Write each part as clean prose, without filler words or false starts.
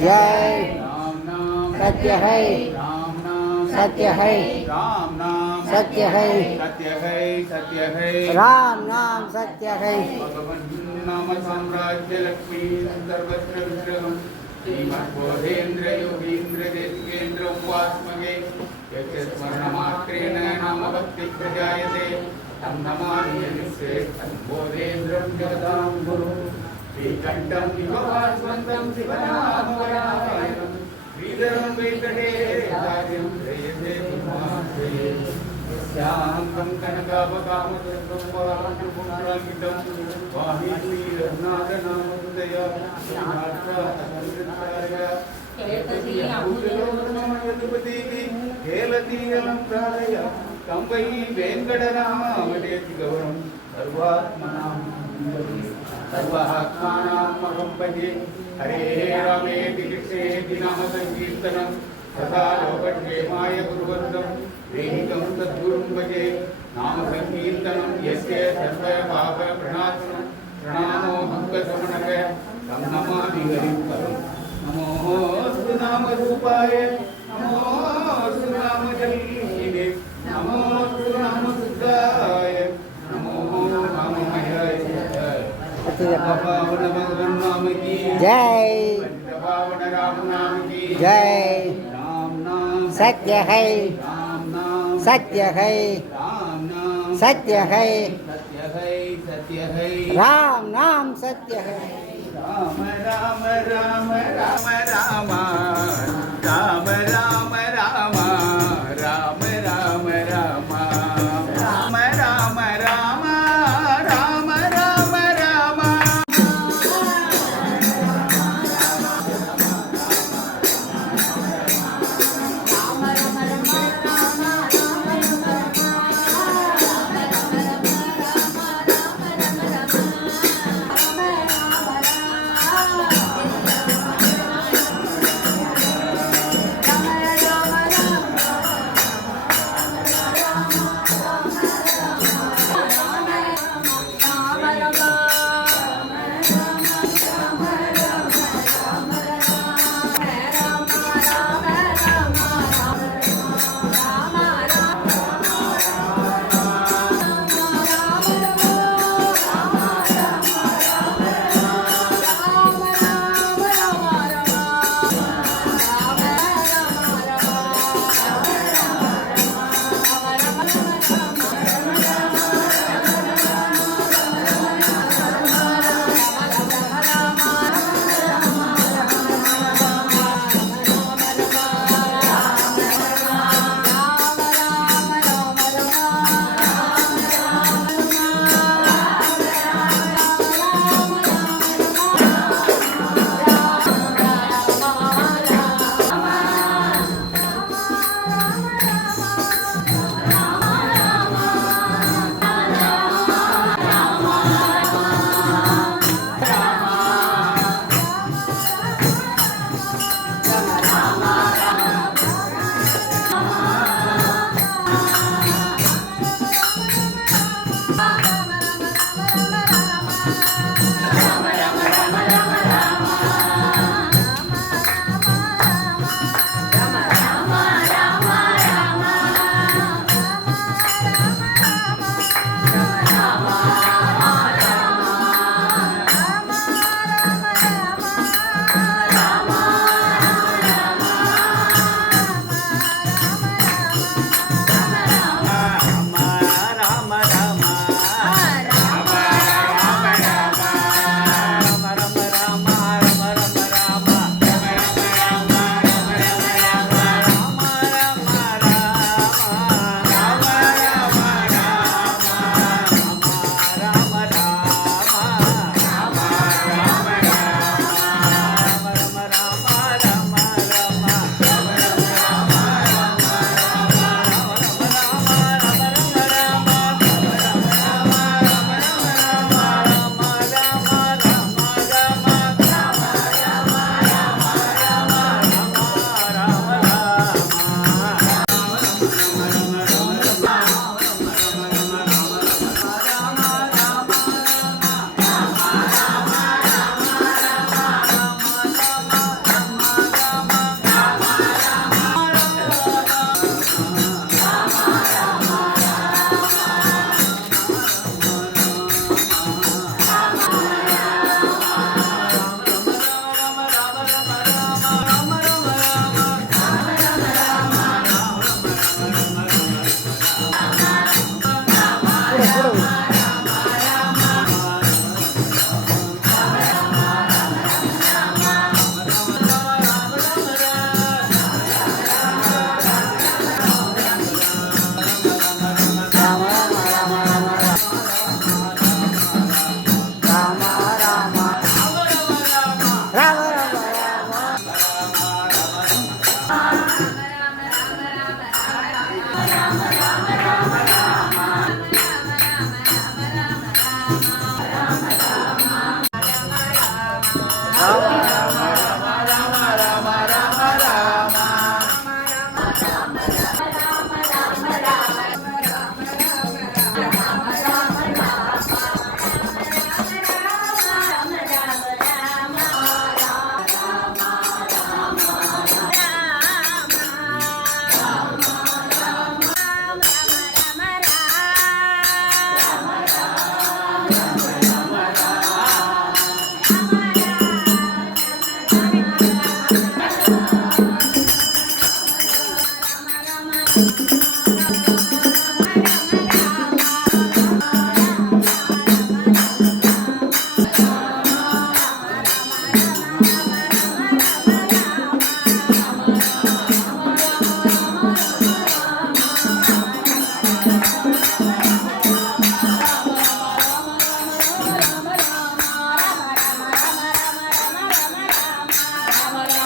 जय राम नाम सत्य है राम नाम सत्य है राम नाम सत्य है सत्य है सत्य है राम नाम सत्य है भगवन् नाम साम्राज्य लक्ष्मी सर्वत्र विग्रहम् श्रीमद्बोधेन्द्र योगीन्द्र देशिकेन्द्र उपास्मगे यस्य स्मरणमात्रेण नाम भक्ति प्रजायते तं नमामि यदिश्रेष्ठं बोधेन्द्रं जगदां गुरुं श्रीकण्ठं शिवभास्वन्तं शिवनामवरायणं श्रीधरं वेङ्कटेशार्यं जयते पुमाश्रये श्यामं कनकावकामदुर्गं वाहनपुण्ड्राङ्कितं वाहि श्रीरघुनाथनामोदया केलतीयलङ्कारय तं वै वेङ्कटरामदेति गौरं सर्वात्मनां सर्वात्मानामहं भजे हरे रामेति कृष्णेति नाम संकीर्तनं तथा लोकक्षेमाय कुर्वन्तं वेदिकं सद्गुरुं भजे नाम संकीर्तनं यस्य सर्वपापप्रणाशनं प्रणामो हङ्कशमनः तं नमामि हरिं नमोऽस्तु नामरूपाय नमोऽस्तु नामजल्लिने नमोऽस्तु नामशुद्धाय नमो नाममयाय पावन भगवान नाम की जय पावन राम नाम की जय राम नाम सत्य है राम नाम सत्य है राम नाम सत्य है सत्य है सत्य है राम नाम सत्य है राम राम राम राम राम राम राम राम राम राम राम राम राम राम राम राम राम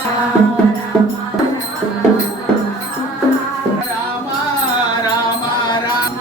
రామ రామ రామ రామ